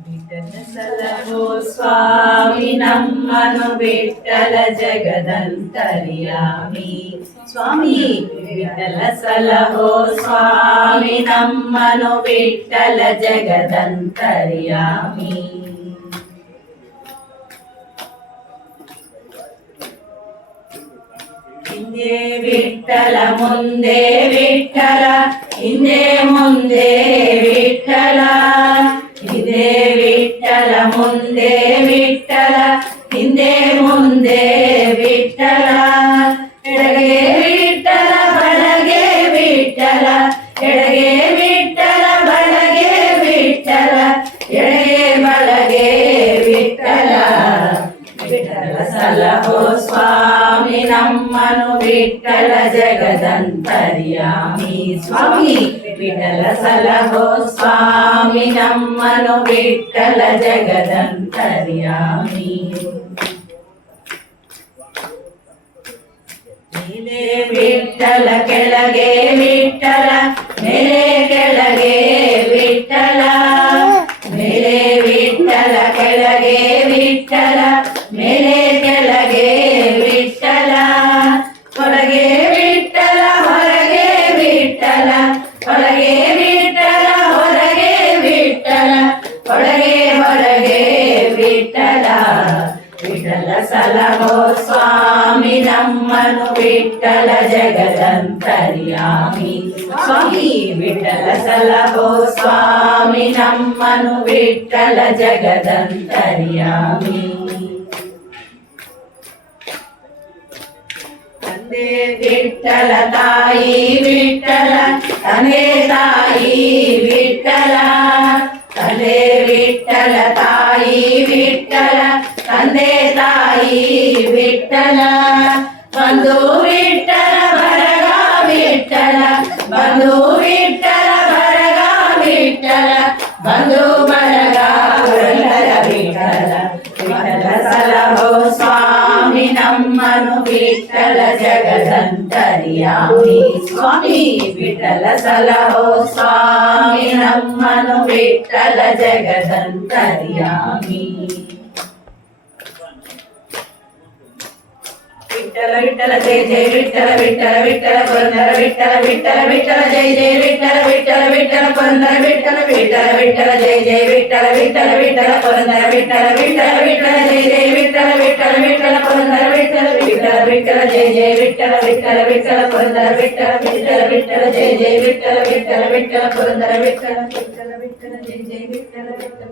ವಿಠಲ ಸಲಹೋ ಸ್ವಾಮಿ ನಮ್ಮನು ವಿಠಲ ಜಗದಂತರ್ಯಾಮಿ ಸ್ವಾಮಿ ವಿಠಲ ಸಲಹೋ ಸ್ವಾಮಿ ನಮ್ಮನು ವಿಠಲ ಜಗದಂತರ್ಯಾಮಿ ಹಿಂದೆ ವಿಠಲ ಮುಂದೆ ವಿಠಲ ಹಿಂದೆ ಮುಂದೆ ವಿಠಲ ಹಿಂದೆ ವಿಠಲ ಮುಂದೆ ವಿಠಲ ಹಿಂದೆ ಮುಂದೆ ವಿಠಲ ಎಡಗೆ ವಿಠಲ ಬಲಗೆ ವಿಠಲ ಎಡಗೆ ವಿಠಲ ಬಲಗೆ ವಿಠಲ ಎಡಗೆ ಬಲಗೆ ವಿಠಲ ವಿಠಲ ಸಲಹೋ ಸ್ವಾಮಿ ನಮ್ಮನು ವಿಠಲ ಜಗದಂತರ್ಯಾಮಿ ಸ್ವಾಮಿ ವಿಠಲ ಸಲಹೋ ಸ್ವಾಮಿ ನಮ್ಮನು ವಿಠಲ ಜಗದಂತರ್ಯಾಮಿ ಮೇಲೆ ವಿಠಲ ಕೆಳಗೆ ವಿಠಲ ಮೇಲೆ ಕೆಳಗೆ ವಿಠಲ ಮೇಲೆ ವಿಠಲ ಕೆಳಗೆ ವಿಠಲ ಮೇಲೆ ಕೆಳಗೆ ವಿಠಲ ಹೊರಗೆ ವಿಠಲ ಹೊರಗೆ ವಿಠಲ ಒಳಗೆ ವಿಠಲ ಹೊರಗೆ ವಿಠಲ ಒಳಗೆ ಹೊರಗೆ ವಿಠಲ ವಿಠಲ ಸಲಹೋ ಸ್ವಾಮಿ ನಮ್ಮನು ವಿಠಲ ಜಗದಂತರ್ಯಾಮಿ ಸ್ವಾಮಿ ವಿಠಲ ಸಲಹೋ ಸ್ವಾಮಿ ನಮ್ಮನು ವಿಠಲ ಜಗದಂತರ್ಯಾಮಿ ತಂದೆ ವಿಠಲ ತಾಯಿ ವಿಠಲ ತಂದೆ ತಾಯಿ ವಿಠಲ ತಂದೆ ವಿಠಲ ತಾಯಿ ವಿಠಲ ತಂದೆ ತಾಯಿ ವಿಠಲ ಬಂಧು ವಿಠಲ ಬರಗ ವಿಠಲ ಬಂಧು ವಿಠಲ ಬರಗ ವಿಠಲ ಬಂಧು ಬರಗ ವಿಠಲ ವಿಠಲ ಸಲಹೋ ಸ್ವಾಮಿ ನಮ್ಮನು ವಿಠಲ ಜಗದಂತರ್ಯಾಮಿ ಸ್ವಾಮಿ ವಿಠಲ ಸಲಹೋ ಸ್ವಾಮಿ ನಮ್ಮನು ವಿಠಲ ಜಗದಂತರ್ಯಾಮಿ ವಿಠಲ ವಿಠಲ ಜಯ ಜಯ ವಿಠಲ ವಿಠಲ ವಿಠಲ ಪುರಂದರ ವಿಠಲ ವಿಠಲ ವಿಠಲ ಜಯ ಜಯ ವಿಠಲ ವಿಠಲ ವಿಠಲ ಪುರಂದರ ವಿಠಲ ವಿಠಲ ವಿಠಲ ಜಯ ಜಯ ವಿಠಲ ವಿಠಲ ವಿಠಲ ಪುರಂದರ ವಿಠಲ ವಿಠಲ ವಿಠಲ ಜಯ ಜಯ ವಿಠಲ ವಿಠಲ ವಿಠಲ ಪುರಂದರ ವಿಠಲ ವಿಠಲ ವಿಠಲ ಜಯ ಜಯ ವಿಠಲ ವಿಠಲ ವಿಠಲ ಪುರಂದರ ವಿಠಲ ವಿಠಲ ವಿಠಲ ಜಯ ಜಯ ವಿಠಲ ವಿಠಲ ವಿಠಲ ಪುರಂದರ ವಿಠಲ ವಿಠಲ ವಿಠಲ ಜಯ ಜಯ ವಿಠಲ ವಿಠಲ